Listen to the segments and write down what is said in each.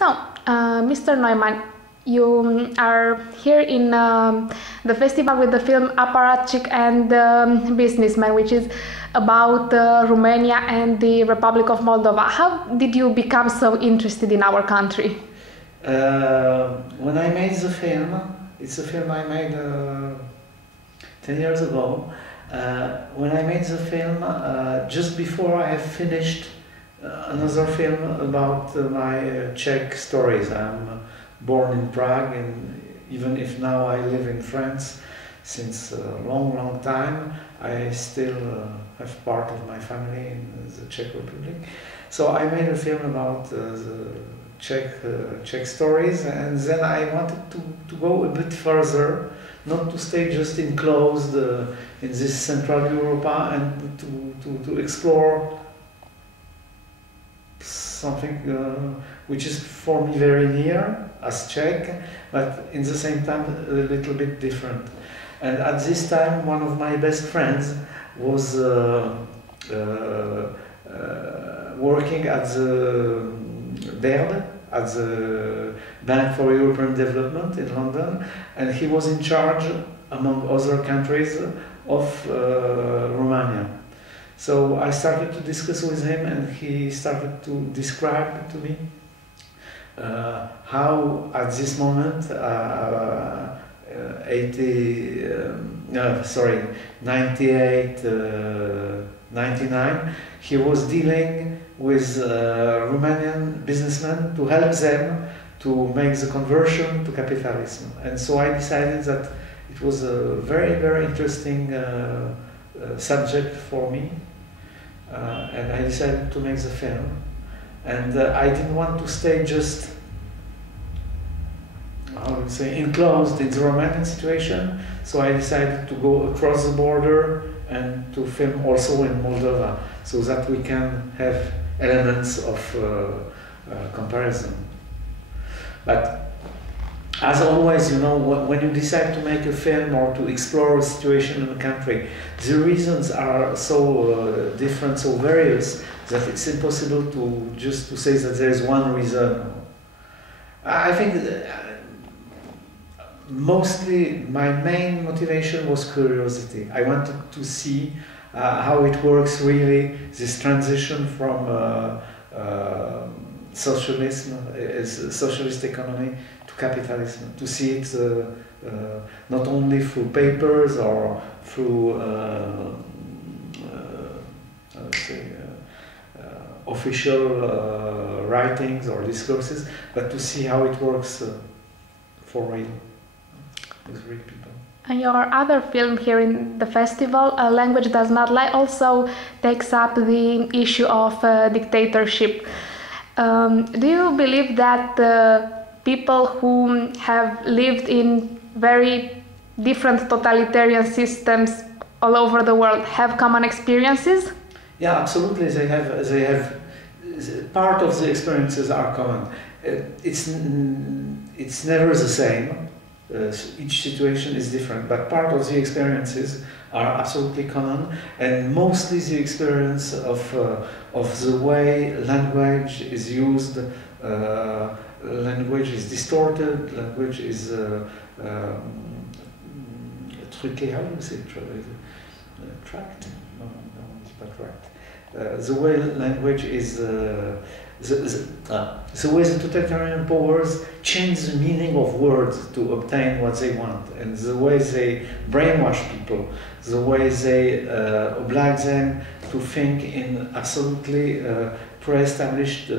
So, Mr. Neumann, you are here in the festival with the film Apparatchicks and Businessmen, which is about Romania and the Republic of Moldova. How did you become so interested in our country? When I made the film, it's a film I made 10 years ago. When I made the film, just before I have finished another film about my Czech stories. I'm born in Prague, and even if now I live in France since a long time, I still have part of my family in the Czech Republic. So I made a film about the Czech stories, and then I wanted to go a bit further, not to stay just enclosed in this Central Europe, and to explore something which is for me very near as Czech, but in the same time a little bit different. And at this time, one of my best friends was working at the BERD, at the Bank for European Development in London, and he was in charge, among other countries, of Romania. So I started to discuss with him, and he started to describe to me how at this moment, 98, 99, he was dealing with Romanian businessmen to help them to make the conversion to capitalism. And so I decided that it was a very interesting subject for me, and I decided to make the film. And I didn't want to stay just, how would you say, enclosed in the Romanian situation, so I decided to go across the border and to film also in Moldova, so that we can have elements of comparison. But as always, you know, when you decide to make a film or to explore a situation in a country, the reasons are so different, so various, that it's impossible to just say that there is one reason. I think mostly my main motivation was curiosity. I wanted to see how it works really, this transition from socialism, socialist economy, to capitalism, to see it not only through papers or through official writings or discourses, but to see how it works for real, with real people. And your other film here in the festival, Language Does Not Lie, also takes up the issue of dictatorship. Do you believe that people who have lived in very different totalitarian systems all over the world have common experiences? Yeah, absolutely. They have. Part of the experiences are common. It's never the same. Each situation is different, but part of the experiences are absolutely common, and mostly the experience of the way language is used. Language is distorted. Language is truqué. How do you say tracked? No, it's not tracked. The way language is, the way the totalitarian powers change the meaning of words to obtain what they want, and the way they brainwash people, the way they oblige them to think in absolutely pre-established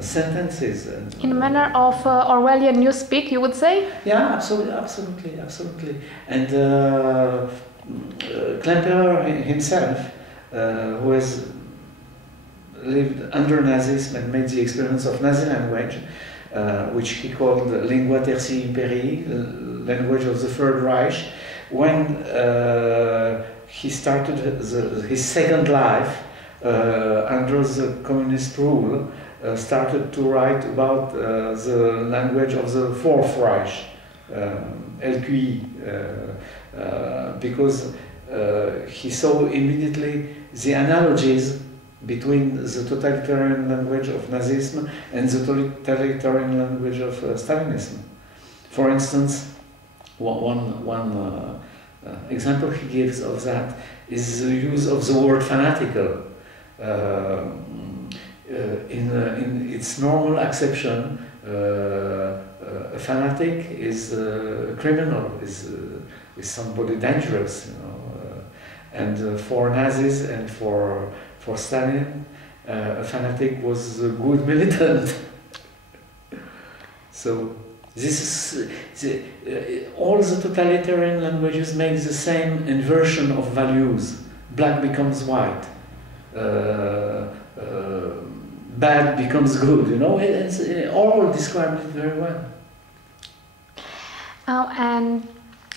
sentences. In manner of Orwellian newspeak, you would say? Yeah, absolutely. And Klemperer himself, who has lived under Nazism and made the experience of Nazi language, which he called lingua tertii imperii, language of the Third Reich, when he started his second life under the communist rule, started to write about the language of the Fourth Reich, LQI, because he saw immediately the analogies between the totalitarian language of Nazism and the totalitarian language of Stalinism. For instance, one example he gives of that is the use of the word fanatical. In its normal acception, a fanatic is a criminal, is somebody dangerous, you know. And for Nazis and for Stalin, a fanatic was a good militant. So this is all the totalitarian languages make the same inversion of values. Black becomes white. Bad becomes good. You know, it's all described it very well. And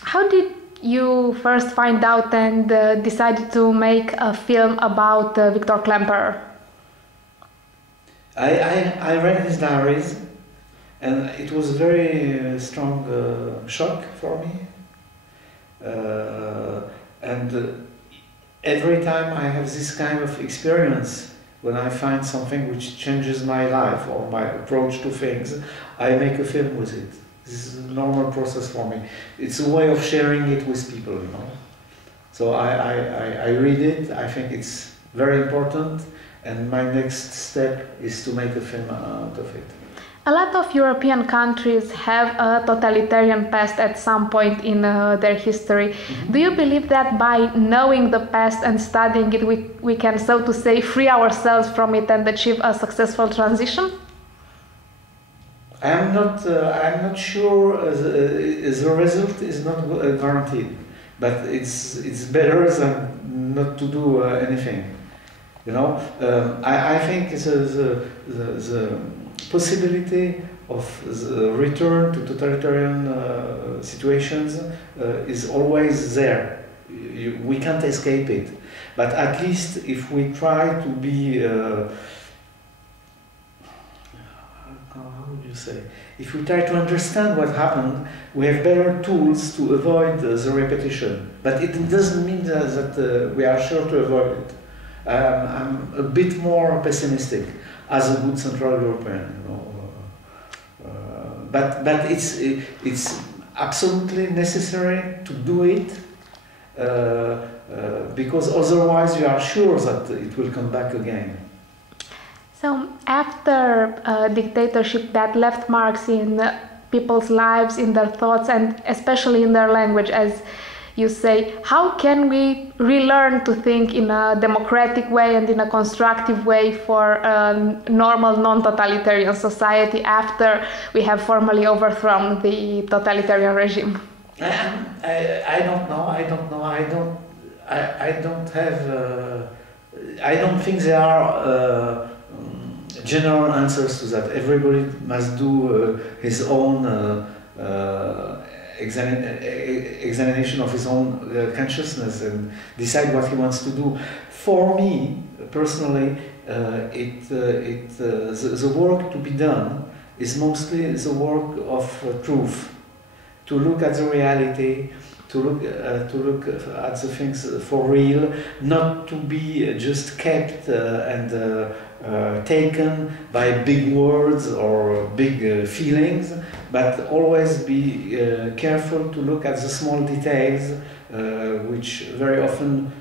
how did you first find out and decided to make a film about Victor Klemperer? I read his diaries, and it was a very strong shock for me. And every time I have this kind of experience, when I find something which changes my life or my approach to things, I make a film with it. This is a normal process for me. It's a way of sharing it with people, you know. So I read it, I think it's very important, and my next step is to make a film out of it. A lot of European countries have a totalitarian past at some point in their history. Mm-hmm. Do you believe that by knowing the past and studying it, we can, so to say, free ourselves from it and achieve a successful transition? I'm not sure. The result is not guaranteed, but it's better than not to do anything. You know, I think the possibility of the return to totalitarian situations is always there. We can't escape it. But at least if we try to be, how would you say? If we try to understand what happened, we have better tools to avoid the repetition. But it doesn't mean that we are sure to avoid it. I'm a bit more pessimistic as a good Central European, you know. But it's absolutely necessary to do it because otherwise you are sure that it will come back again. So after a dictatorship that left marks in people's lives, in their thoughts, and especially in their language, as you say, how can we relearn to think in a democratic way and in a constructive way for a normal non-totalitarian society after we have formally overthrown the totalitarian regime? I don't know. I don't think there are general answers to that. Everybody must do his own examination of his own consciousness and decide what he wants to do. For me, personally, the work to be done is mostly the work of truth. To look at the reality, to look at the things for real, not to be just kept and taken by big words or big feelings, but always be careful to look at the small details, which very often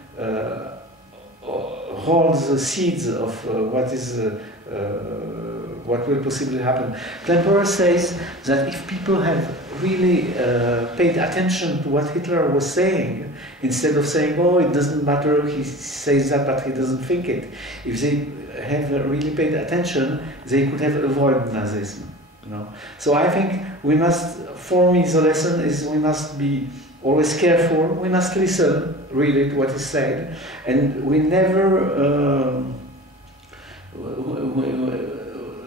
hold the seeds of what will possibly happen. Klemperer says that if people have really paid attention to what Hitler was saying, instead of saying, oh, it doesn't matter, he says that, but he doesn't think it, if they have really paid attention, they could have avoided Nazism. You know? So I think we must, for me, the lesson is we must be always careful, we must listen really to what is said, and we never,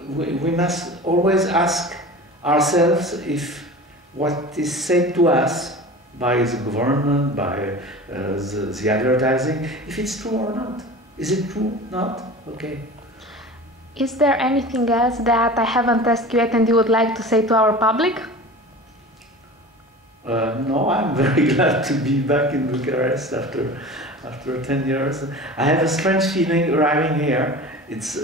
we must always ask ourselves if what is said to us by the government, by the advertising, if it's true or not. Is it true? Not? Okay. Is there anything else that I haven't asked you yet and you would like to say to our public? No, I'm very glad to be back in Bucharest after 10 years. I have a strange feeling arriving here. It's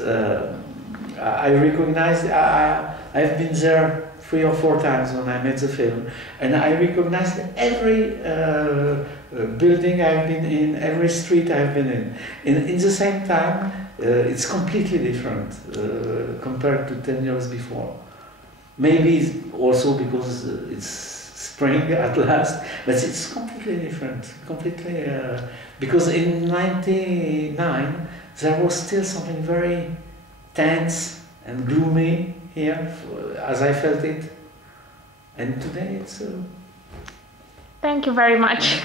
I recognize I've been there 3 or 4 times when I made the film, and I recognized every building I've been in, every street I've been in. In the same time, it's completely different compared to 10 years before. Maybe it's also because it's spring at last, but it's completely different. Completely because in '99 there was still something very tense and gloomy here, as I felt it, and today it's. Thank you very much.